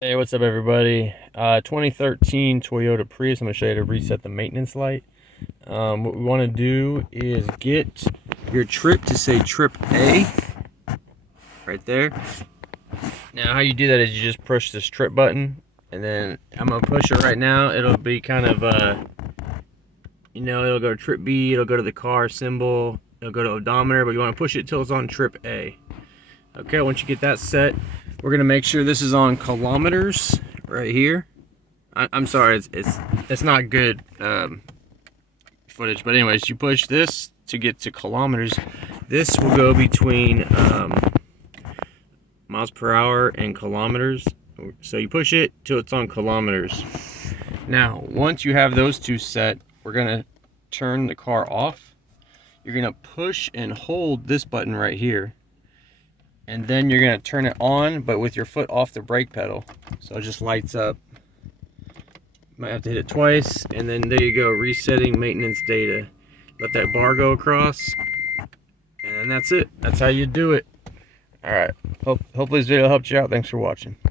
Hey, what's up everybody? 2013 Toyota Prius. I'm going to show you how to reset the maintenance light. What we want to do is get your trip to say trip A, right there. Now how you do that is you just push this trip button, and then I'm going to push it right now. It'll be kind of, it'll go to trip B, it'll go to the car symbol, it'll go to odometer, but you want to push it till it's on trip A. Okay, once you get that set, we're going to make sure this is on kilometers right here. I'm sorry, it's not good footage, but anyways, you push this to get to kilometers. This will go between miles per hour and kilometers. So you push it till it's on kilometers. Now, once you have those two set, we're gonna turn the car off. You're gonna push and hold this button right here, and then you're gonna turn it on, but with your foot off the brake pedal, so it just lights up. Might have to hit it twice, and then there you go, resetting maintenance data. Let that bar go across, and that's it. That's how you do it. All right. Hopefully this video helped you out. Thanks for watching.